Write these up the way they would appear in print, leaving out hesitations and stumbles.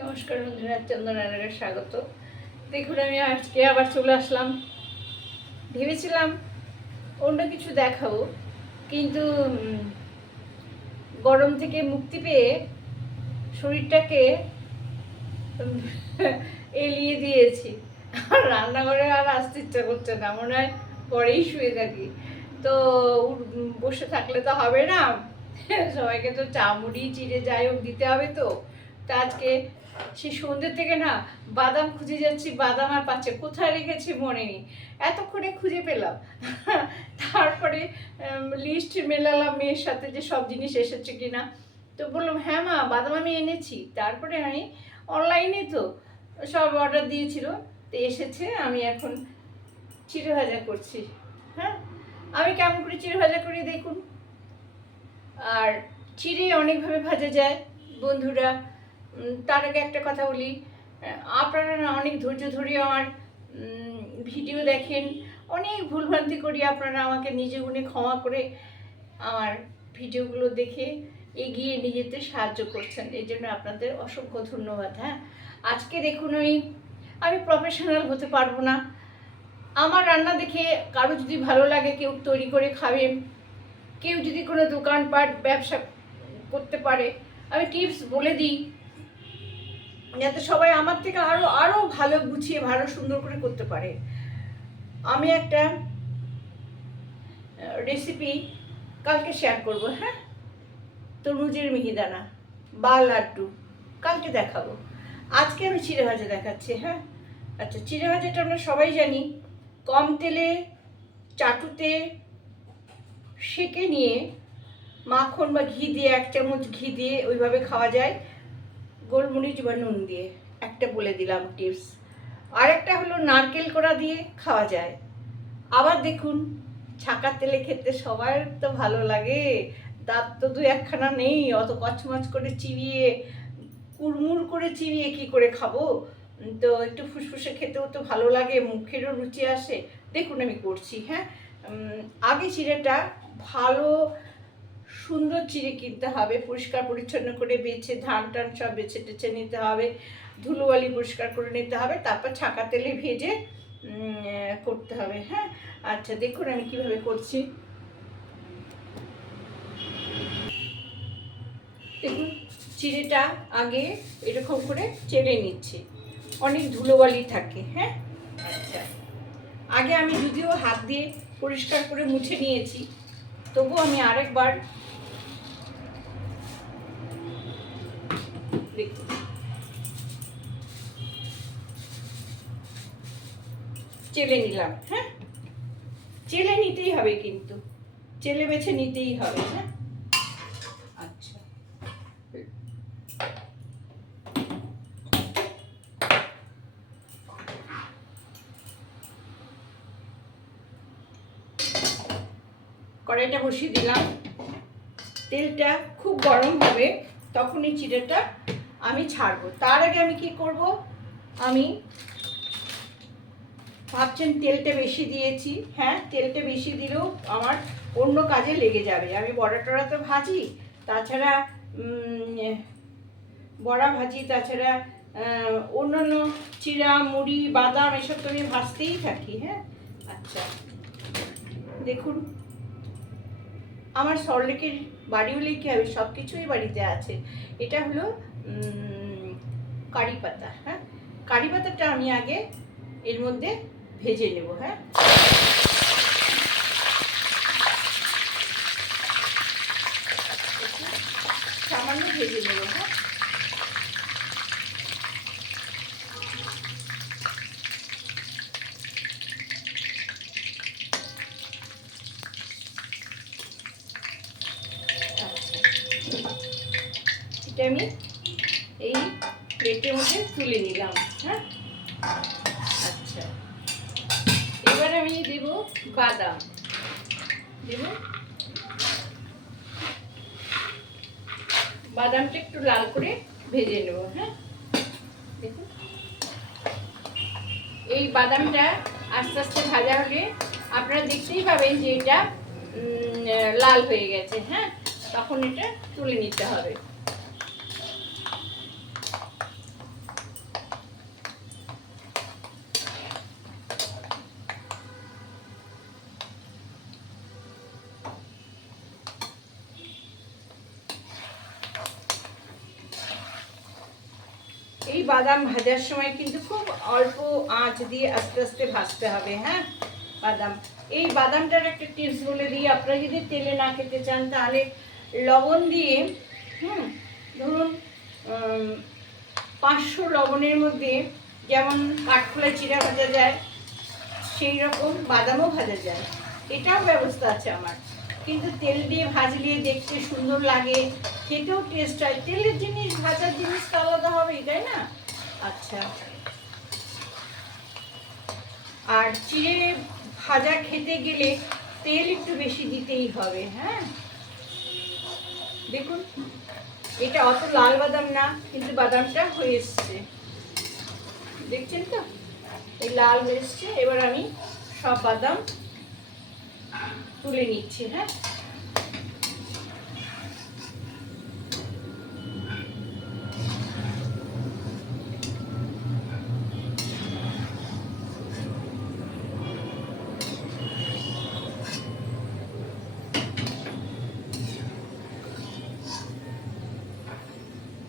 নমস্কার বন্ধুরা, চন্দনারে স্বাগত। দেখুন, আমি আজকে আবার চলে আসলাম। ভেবেছিলাম অন্য কিছু দেখাবো, কিন্তু গরম থেকে মুক্তি পেয়ে শরীরটাকে এলিয়ে দিয়েছি। আর রান্নাঘরে আর আসতে ইচ্ছা করছে না, মনে হয় পরেই শুয়ে থাকি। তো বসে থাকলে তো হবে না, সবাইকে তো চা মুড়ি চিড়ে যাই হোক দিতে হবে। তো আজকে সেই সন্ধ্যে থেকে না বাদাম খুঁজে যাচ্ছি, বাদাম আর পাচ্ছে কোথায় রেখেছি মনে নেই। এতক্ষণে খুঁজে পেলাম। তারপরে লিস্ট মেলালাম মেয়ের সাথে যে সব জিনিস এসেছে কিনা। তো বললাম হ্যাঁ মা, বাদাম আমি এনেছি। তারপরে আমি অনলাইনে তো সব অর্ডার দিয়েছিল, তো এসেছে। আমি এখন চিড়ে ভাজা করছি। হ্যাঁ, আমি কেমন করে চিড়ে ভাজা করি দেখুন। আর চিড়ে অনেকভাবে ভাজা যায় বন্ধুরা। তার আগে একটা কথা বলি, আপনারা না অনেক ধৈর্য ধরে আমার ভিডিও দেখেন, অনেক ভুলভ্রান্তি করি, আপনারা আমাকে নিজে গুণে ক্ষমা করে আমার ভিডিওগুলো দেখে এগিয়ে নিয়ে যেতে সাহায্য করছেন, এই জন্য আপনাদের অসংখ্য ধন্যবাদ। হ্যাঁ, আজকে দেখুন, আমি প্রফেশনাল হতে পারবো না। আমার রান্না দেখে কারো যদি ভালো লাগে, কেউ তৈরি করে খাবেন, কেউ যদি কোনো দোকানপাট ব্যবসা করতে পারে, আমি টিপস বলে দিই যাতে সবাই আমার থেকে আরো আরো ভালো গুছিয়ে ভালো সুন্দর করে করতে পারে। আমি একটা রেসিপি কালকে শেয়ার করব। হ্যাঁ, তরমুজের মিহিদানা বা লাড্ডু কালকে দেখাবো। আজকে আমি চিড়ে ভাজা দেখাচ্ছি। হ্যাঁ, আচ্ছা, চিড়ে ভাজাটা আমরা সবাই জানি, কম তেলে চাটুতে সেঁকে নিয়ে মাখন বা ঘি দিয়ে, 1 চামচ ঘি দিয়ে ওইভাবে খাওয়া যায়, গোলমরিচ বা নুন দিয়ে। একটা বলে দিলাম টিপস। আর একটা হলো নারকেল কোড়া দিয়ে খাওয়া যায়। আবার দেখুন, ছাকার তেলে খেতে সবার তো ভালো লাগে, দাঁত তো 2-1খানা নেই, অত কচমচ করে চিবিয়ে কুড়মুড় করে চিবিয়ে কি করে খাবো। তো একটু ফুসফুসে খেতেও তো ভালো লাগে, মুখেরও রুচি আসে। দেখুন আমি করছি। হ্যাঁ, আগে চিড়েটা ভালো সুন্দর চিড়ে কিনতে হবে, পরিষ্কার পরিচ্ছন্ন করে বেছে, ধান টান সব বেছে টেছে নিতে হবে, ধুলোবালি পরিষ্কার করে নিতে হবে, তারপর ছাকা তেলে ভেজে করতে হবে। হ্যাঁ, আচ্ছা দেখুন আমি কিভাবে করছি। দেখুন, চিড়েটা আগে এরকম করে চেলে নিচ্ছি, অনেক ধুলোবালি থাকে। হ্যাঁ, আচ্ছা, আগে আমি যদিও হাত দিয়ে পরিষ্কার করে মুছে নিয়েছি, তবুও আমি আরেকবার দেখুন চেলে নিলাম। হ্যাঁ, চেলে নিতেই হবে, কিন্তু চেলে বেছে নিতেই হবে। হ্যাঁ, আচ্ছা, কড়াইটা বসিয়ে দিলাম, তেলটা খুব গরম হবে, তখনই চিড়েটা আমি ছাড়বো। তার আগে আমি কি করব, আমি ভাবছেন তেলটা বেশি দিয়েছি। হ্যাঁ, তেলটা বেশি দিলেও আমার অন্য কাজে লেগে যাবে। আমি বড়া টড়া তো ভাজি, তাছাড়া বড়া ভাজি, তাছাড়া অন্যান্য চিড়া মুড়ি বাদাম এসব তো আমি ভাজতেই থাকি। হ্যাঁ, আচ্ছা দেখুন, আমার সল্টলেকের বাড়ি হলেই কি হবে, সব কিছুই বাড়িতে আছে। এটা হলো কারি পাতা। হ্যাঁ, কারি পাতাটা আমি আগে এর মধ্যে ভেজে নেব। হ্যাঁ, সামান্য ভেজে নেব। হ্যাঁ, এটা আমি এই প্লেটের মধ্যে তুলে নিলাম। হ্যাঁ, আচ্ছা, এবার আমি দেব বাদাম, দেব বাদামটা একটু লাল করে ভেজে নেব। হ্যাঁ, দেখুন, এই বাদামটা আস্তে আস্তে ভাজা হলে আপনারা দেখতেই পাবেন যে এটা লাল হয়ে গেছে। হ্যাঁ, তখন এটা তুলে নিতে হবে। এই বাদাম ভাজার সময় কিন্তু খুব অল্প আঁচ দিয়ে আস্তে আস্তে ভাজতে হবে। হ্যাঁ, বাদাম, এই বাদামটার একটা টিপস বলে দিই, আপনারা যদি তেলে না খেতে চান তাহলে লবণ দিয়ে, ধরুন 500 লবণের মধ্যে যেমন কাঠখোলা চিড়া ভাজা যায়, সেই রকম বাদামও ভাজা যায়। এটাও ব্যবস্থা আছে আমার। কিন্তু তেল দিয়ে ভাজলে দেখতে সুন্দর লাগে, খেতেও টেস্ট হয়। তেলের জিনিস ভাজার জিনিস তো আলাদা হবেই, তাই না? আচ্ছা, আর চিড়ে ভাজা খেতে গেলে তেল একটু বেশি দিতেই হবে। হ্যাঁ, দেখুন এটা অত লাল বাদাম না, কিন্তু বাদামটা হয়ে এসছে, দেখছেন তো, এই লাল হয়ে এসছে। এবার আমি সব বাদাম তুলে নিচ্ছি। হ্যাঁ,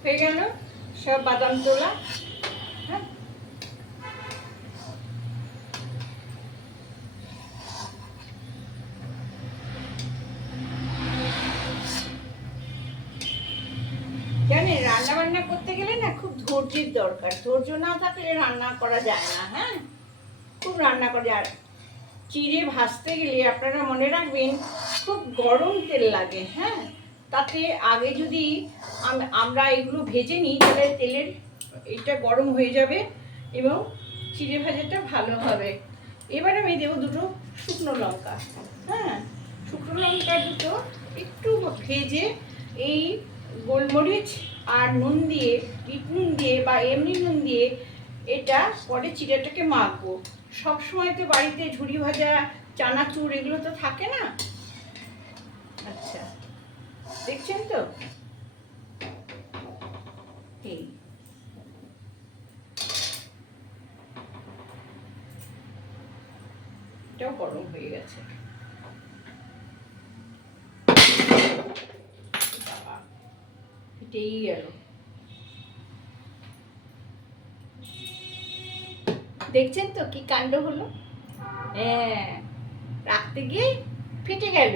হয়ে গেল সব বাদাম তোলা। হ্যাঁ, জানেন রান্না বান্না করতে গেলে না খুব ধৈর্যের দরকার, ধৈর্য না থাকলে রান্না করা যায় না। হ্যাঁ, খুব রান্না করা যায়। চিড়ে ভাজতে গেলে আপনারা মনে রাখবেন খুব গরম তেল লাগে। হ্যাঁ, তাতে আগে যদি আমরা এগুলো ভেজে নিই তাহলে তেলের এটা গরম হয়ে যাবে এবং চিড়ে ভাজাটা ভালো হবে। এবার আমি দেবো দুটো শুকনো লঙ্কা। হ্যাঁ, শুকনো লঙ্কা দুটো একটু ভেজে এই গোলমরিচ আর নুন দিয়ে, বিট নুন দিয়ে বা এমনি নুন দিয়ে এটা পরে চিড়েটাকে মাখবো। সবসময় তো বাড়িতে ঝুড়ি ভাজা, চানাচুর এগুলো তো থাকে না। আচ্ছা, দেখছেন তো, এই এটাও গরম হয়ে গেছে। এটাই গেল, দেখছেন তো কি কাণ্ড হলো। হ্যাঁ, রাখতে গিয়ে ফেটে গেল।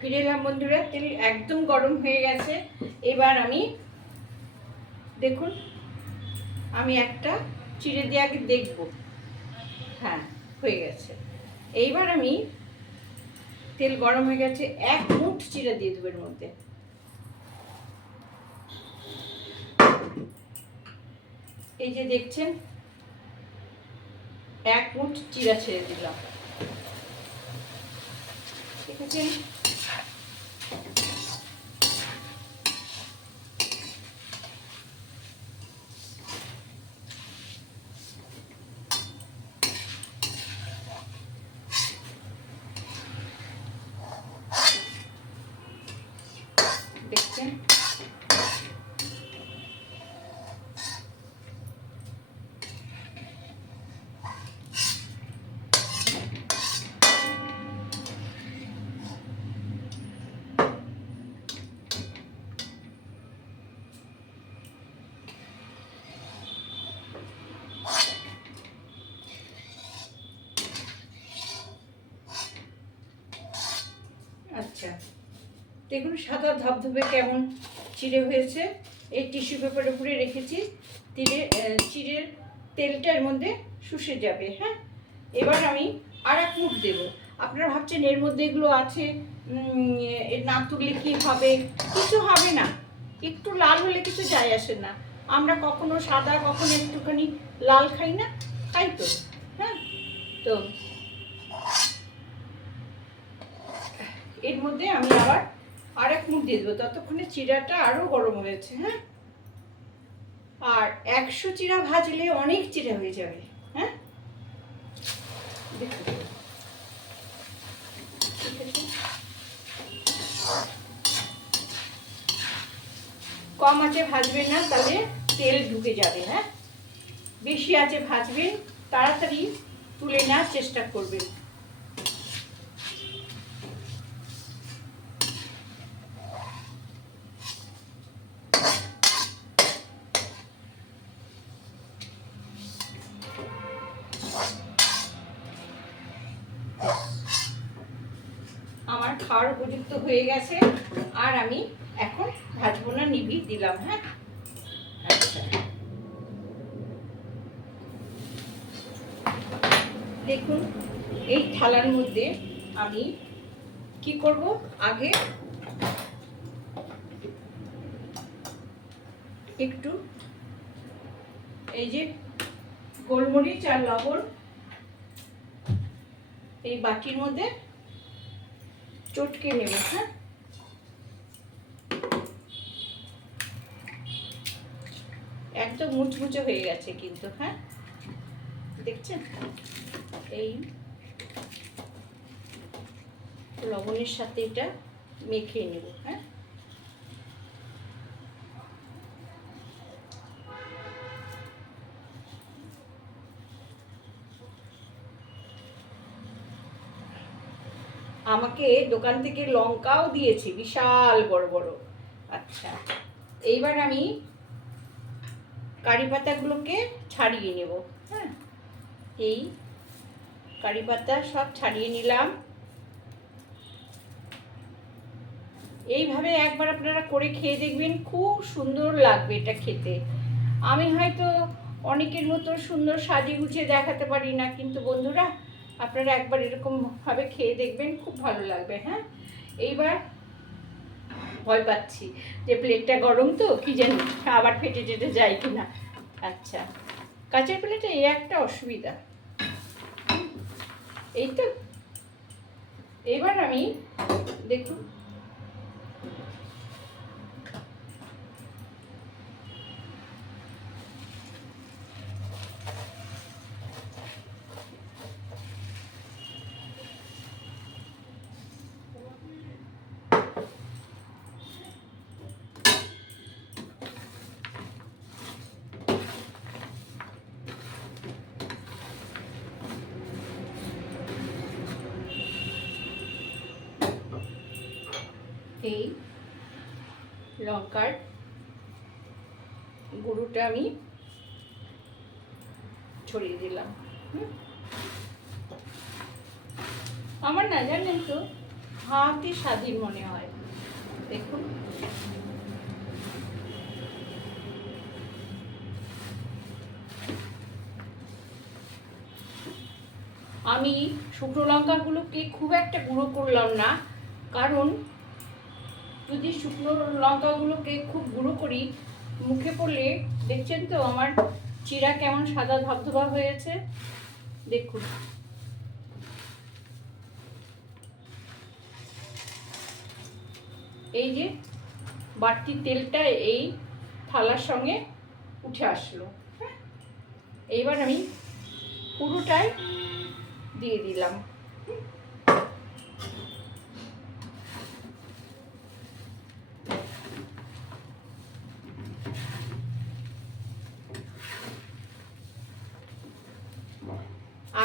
ফিরে এলাম বন্ধুরা, তেল একদম গরম হয়ে গেছে। এবার আমি দেখুন, আমি একটা চিড়ে দিয়ে আগে দেখবো। হ্যাঁ, হয়ে গেছে। এইবার আমি তেল গরম হয়ে গেছে, 1 মুঠ চিড়ে দিয়ে দেবো এর মধ্যে। এই যে দেখছেন 1 মুঠ চিড়া ছেড়ে দিলাম, ঠিক আছে। দেখছেন আচ্ছা, দেখুন সাদা ধবধবে কেমন চিড়ে হয়েছে। এই টিস্যু পেপারের উপরে রেখেছি, চিড়ের তেলটা এর মধ্যে শুষে যাবে। হ্যাঁ, এবার আমি আর 1 মুঠ দেবো। আপনারা ভাবছেন এর মধ্যে এগুলো আছে, এর না তুললে কি হবে? কিছু হবে না, একটু লাল হলে কিছু যায় আসে না। আমরা কখনো সাদা কখনো একটুখানি লাল খাই না, খাই তো। হ্যাঁ, তো এর মধ্যে আমি আবার আর 1 মুঠ দিয়ে দেবো, ততক্ষণে চিড়াটা আরও গরম হয়েছে। হ্যাঁ, আর 100 চিড়া ভাজলে অনেক চিড়া হয়ে যাবে। হ্যাঁ, দেখুন কম আঁচে ভাজবেন না, তাহলে তেল ঢুকে যাবে। হ্যাঁ, বেশি আঁচে ভাজবেন, তাড়াতাড়ি তুলে নেওয়ার চেষ্টা করবেন। খাওয়ার উপযুক্ত হয়ে গেছে। আর আমি এখন ভাজবো না, নিভিয়ে দিলাম। হ্যাঁ, আচ্ছা দেখুন এই থালার মধ্যে আমি কি করব, আগে একটু এই যে গোলমরিচ আর লবণ এই বাটির মধ্যে চটকে নেব। হ্যাঁ, একদম মুচমুচে হয়ে গেছে কিন্তু। হ্যাঁ, দেখছেন, এই লবণের সাথে এটা মেখে নেব। হ্যাঁ, আমাকে দোকান থেকে লঙ্কাও দিয়েছে বিশাল বড় বড়। আচ্ছা, এইবার আমি কারি পাতাগুলোকে ছাড়িয়ে নেব। হ্যাঁ, এই কারি পাতা সব ছাড়িয়ে নিলাম। এইভাবে একবার আপনারা করে খেয়ে দেখবেন, খুব সুন্দর লাগবে এটা খেতে। আমি হয়তো অনেকের মতো সুন্দর সাজিয়ে গুছিয়ে দেখাতে পারি না, কিন্তু বন্ধুরা আপনারা একবার এরকমভাবে খেয়ে দেখবেন, খুব ভালো লাগবে। হ্যাঁ, এইবার ভয় পাচ্ছি যে প্লেটটা গরম, তো কি জানি আবার ফেটে টেটে যায় কিনা। আচ্ছা, কাঁচের প্লেটে এই একটা অসুবিধা। এই তো এবার আমি দেখুন এই লঙ্কার গুঁড়োটা আমি ছড়িয়ে দিলাম। আমার না জানেন তো হাতে স্বাধীন মনে হয়। দেখুন আমি শুকনো লঙ্কাগুলোকে খুব একটা গুঁড়ো করলাম না, কারণ যদি শুকনো লঙ্কাগুলোকে খুব গুঁড়ো করি মুখে পড়লে, দেখছেন তো আমার চিরা কেমন সাদা ধবধবা হয়েছে। দেখুন এই যে বাড়তি তেলটা এই থালার সঙ্গে উঠে আসলো। এইবার আমি পুরোটাই দিয়ে দিলাম।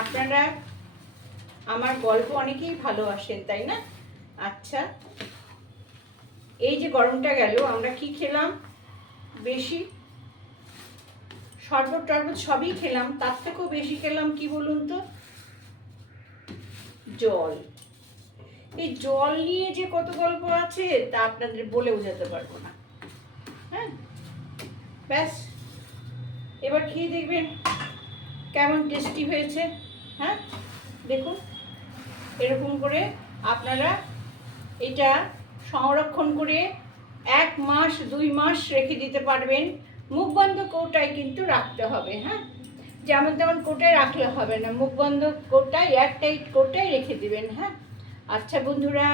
আপনারা আমার গল্প অনেকেই ভালোবাসেন, তাই না? আচ্ছা, এই যে গরমটা গেল, আমরা কি খেলাম বেশি? শরবত টরবত সবই খেলাম, তার থেকেও বেশি খেলাম কি বলুন তো? জল। এই জল নিয়ে যে কত গল্প আছে তা আপনাদের বলে বোঝাতে পারবো না। হ্যাঁ, ব্যাস, এবার খেয়ে দেখবেন কেমন টেস্টি হয়েছে। হ্যাঁ, দেখুন এরকম করে আপনারা এটা সংরক্ষণ করে 1 মাস 2 মাস রেখে দিতে পারবেন। মুখ বন্ধ কৌটায় কিন্তু রাখতে হবে। হ্যাঁ, যেমন তেমন কৌটায় রাখলে হবে না, মুখ বন্ধ কৌটায়, এয়ারটাইট কৌটায় রেখে দিবেন। হ্যাঁ, আচ্ছা বন্ধুরা,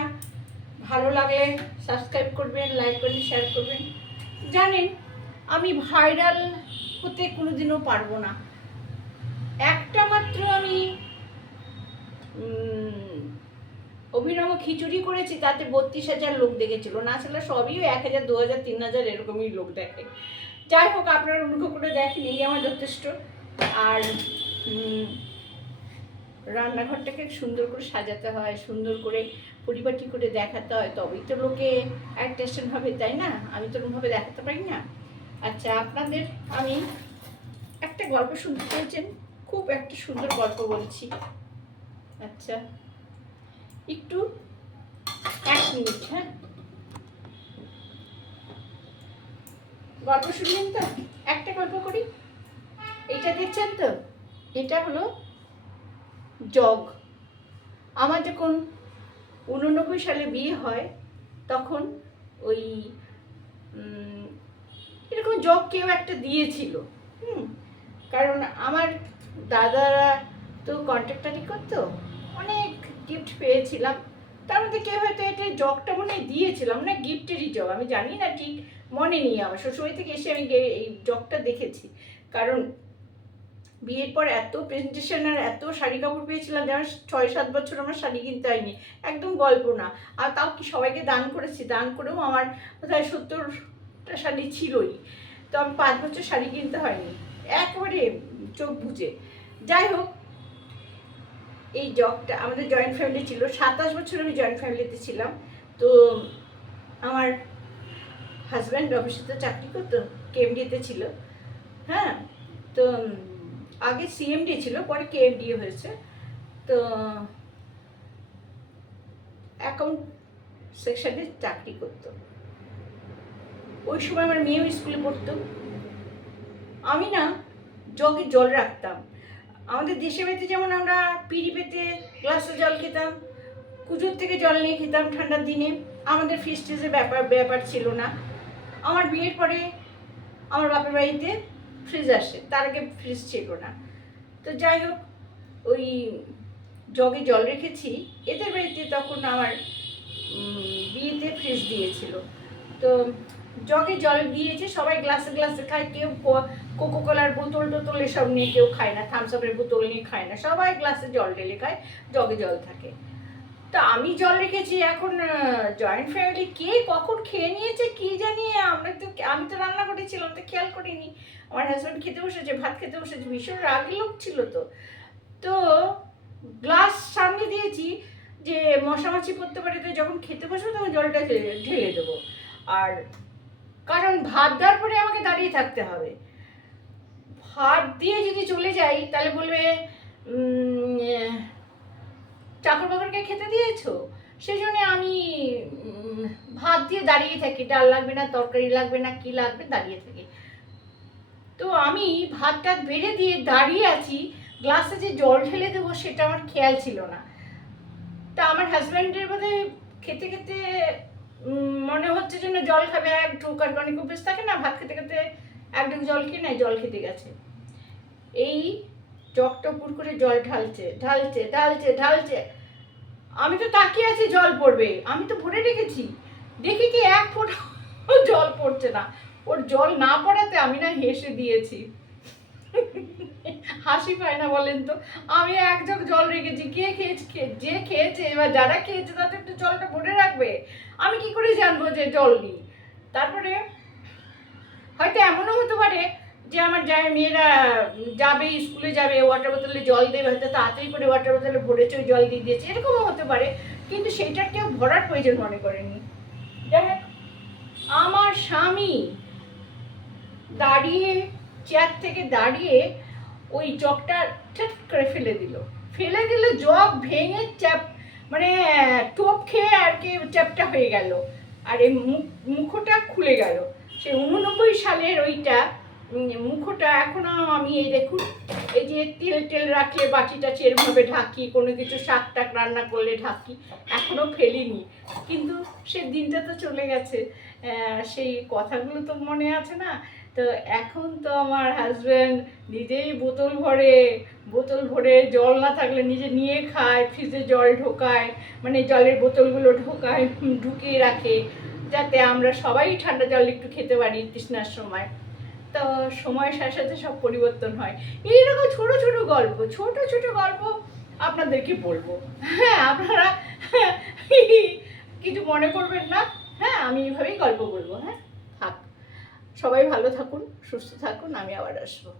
ভালো লাগলে সাবস্ক্রাইব করবেন, লাইক করবেন, শেয়ার করবেন। জানেন আমি ভাইরাল হতে কোনোদিনও পারবো না। একটা মাত্র আমি অভিনব খিচুড়ি করেছি, তাতে 32,000 লোক দেখেছিল, না আসলে সবই 1,000 2,000 3,000 এরকমই লোক দেখে। যাই হোক, আপনারা অনুগ্রহ করে দেখেন, এই আমার যথেষ্ট। আর রান্নাঘরটাকে সুন্দর করে সাজাতে হয়, সুন্দর করে পরিপাটি করে দেখাতে হয়, তবেই তো লোকে অ্যাট্রাকশন হবে, তাই না? আমি তো ওরকমভাবে দেখাতে পারি না। আচ্ছা, আপনাদের আমি একটা গল্প শুনতে চেয়েছেন, খুব একটা সুন্দর গল্প বলছি। আচ্ছা, একটু এক মিনিট, হ্যাঁ। গল্প শুনলেন তো? একটা গল্প করি। এইটা দেখছেন তো? এটা হলো জগ। আমার যখন 89 সালে বিয়ে হয় তখন ওই এরকম জগ কেউ একটা দিয়েছিল। কারণ আমার দাদারা তো কন্ট্রাক্টারি করতো, অনেক গিফট পেয়েছিলাম। তার মধ্যে কেউ হয়তো এটা জগটা মনে হয় দিয়েছিলাম, না গিফটেরই জগ, আমি জানি না ঠিক, মনে নেই। আমার শ্বশুরবাড়ি থেকে এসে আমি এই জগটা দেখেছি। কারণ বিয়ের পর এত প্রেজেন্টেশন আর এত শাড়ি কাপড় পেয়েছিলাম যে আমার 6-7 বছর আমার শাড়ি কিনতে হয়নি, একদম গল্প না। আর তাও কি সবাইকে দান করেছি, দান করেও আমার প্রায় 70টা শাড়ি ছিলই। তো আমি 5 বছর শাড়ি কিনতে হয়নি, একেবারে চোখ বুঝে। যাই হোক, এই জবটা আমাদের জয়েন্ট ফ্যামিলি ছিল, 27 বছর আমি জয়েন্ট ফ্যামিলিতে ছিলাম। তো আমার হাজব্যান্ড অফিসে তো চাকরি করতো, কেএমডিতে ছিল। হ্যাঁ, তো আগে সিএমডি ছিল, পরে কেএমডি হয়েছে। তো অ্যাকাউন্ট সেকশনে চাকরি করতো। ওই সময় আমার মেয়েও স্কুলে পড়তো। আমি না জগে জল রাখতাম। আমাদের দেশে বাড়িতে যেমন আমরা পিঁড়ি পেতে গ্লাসে জল খেতাম, কুজোর থেকে জল নিয়ে খেতাম ঠান্ডার দিনে, আমাদের ফ্রিজ-ট্রিজের ব্যাপার ছিল না। আমার বিয়ের পরে আমার বাপের বাড়িতে ফ্রিজ আসে, তার আগে ফ্রিজ ছিল না। তো যাই হোক, ওই জগে জল রেখেছি। এদের বাড়িতে তখন আমার বিয়েতে ফ্রিজ দিয়েছিল, তো জগে জল দিয়েছে, সবাই গ্লাসে গ্লাসে খায়। কেউ কোকো কোলার বোতল টোতল এসব নিয়ে কেউ খায় না, থামস আপের বোতল নিয়ে খায় না, সবাই গ্লাসে জল ঢেলে খায়, জগে জল থাকে। তা আমি জল রেখেছি। এখন জয়েন্ট ফ্যামিলি কে কখন খেয়ে নিয়েছে কি জানি, আমি তো রান্না করেছিলাম, তো খেয়াল করিনি। আমার হাজব্যান্ড খেতে বসেছে, ভাত খেতে বসেছে, ভীষণ রাগের লোক ছিল। তো গ্লাস সামনে দিয়েছি যে মশামাছি পড়তে পারে, তো যখন খেতে বসবো তখন জলটা ঢেলে দেবো। আর কারণ ভাত দেওয়ার পরে আমাকে দাঁড়িয়ে থাকতে হবে, ভাত দিয়ে যদি চলে যাই তাহলে বলবে চাকর বাকরকে খেতে দিয়েছো। সেই জন্য আমি ভাত দিয়ে দাঁড়িয়ে থাকি, ডাল লাগবে না, তরকারি লাগবে না, কি লাগবে দাঁড়িয়ে থাকি। তো আমি ভাতটা বেড়ে দিয়ে দাঁড়িয়ে আছি, গ্লাসে যে জল ঢেলে দেবো সেটা আমার খেয়াল ছিল না। তা আমার হাজব্যান্ডের বোধহয় খেতে খেতে মনে হচ্ছে যেন জল খাবে, এক ঢোক, আর অনেক অভ্যেস থাকে না ভাত খেতে খেতে এক ঢোক জল খেয়ে নেয়, জল খেতে গেছে। এই টকটপুর করে জল ঢালছে ঢালছে ঢালছে ঢালছে, আমি তো তাকিয়ে আছি জল পড়বে, আমি তো ভরে রেখেছি, দেখি কি এক ফোঁটা জল পড়ছে না। ওর জল না পড়াতে আমি না হেসে দিয়েছি। হাসি পায় না বলেন তো? আমি এক জগ জল রেখেছি, কে খেয়েছে, যে খেয়েছে, এবার যারা খেয়েছে তাদের একটু জলটা ভরে রাখবে, আমি কি করে জানবো যে জল নেই? তারপরে হয়তো এমনও হতে পারে যে আমার মেয়েরা যাবে, স্কুলে যাবে, ওয়াটার বোতলে জল দেবে, হয়তো তাড়াতাড়ি করে ওয়াটার বোতলে ভরেছে, ওই জল দিয়ে দিয়েছে, এরকমও হতে পারে। কিন্তু সেইটার কেউ ভরার প্রয়োজন মনে করেনি। যাই হোক, আমার স্বামী দাঁড়িয়ে, চেয়ার থেকে দাঁড়িয়ে ওই জগটা ঠেট করে ফেলে দিল, জগ ভেঙে মানে টোপ খেয়ে আর কি চ্যাপটা হয়ে গেল, আর এই মুখোটা খুলে গেল। সে 89 সালের ওইটা মুখোটা এখনো আমি, এই দেখুন, এই যে তেল রাখলে বাটি টাটি এরমভাবে ঢাকি, কোনো কিছু শাক টাক রান্না করলে ঢাকি, এখনো ফেলিনি। কিন্তু সে দিনটা তো চলে গেছে, সেই কথাগুলো তো মনে আছে না। তো এখন তো আমার হাজব্যান্ড নিজেই বোতল ভরে জল না থাকলে নিজে নিয়ে খায়, ফ্রিজে জল ঢোকায়, মানে জলের বোতলগুলো ঢুকিয়ে রাখে, যাতে আমরা সবাই ঠান্ডা জল একটু খেতে পারি তৃষ্ণার সময়। তো সময়ের সাথে সাথে সব পরিবর্তন হয়। এইরকম ছোট ছোট গল্প আপনাদেরকে বলবো। হ্যাঁ, আপনারা কিছু মনে করবেন না। হ্যাঁ, আমি এইভাবেই গল্প বলবো। হ্যাঁ, থাক, সবাই ভালো থাকুন, সুস্থ থাকুন, আমি আবার আসবো।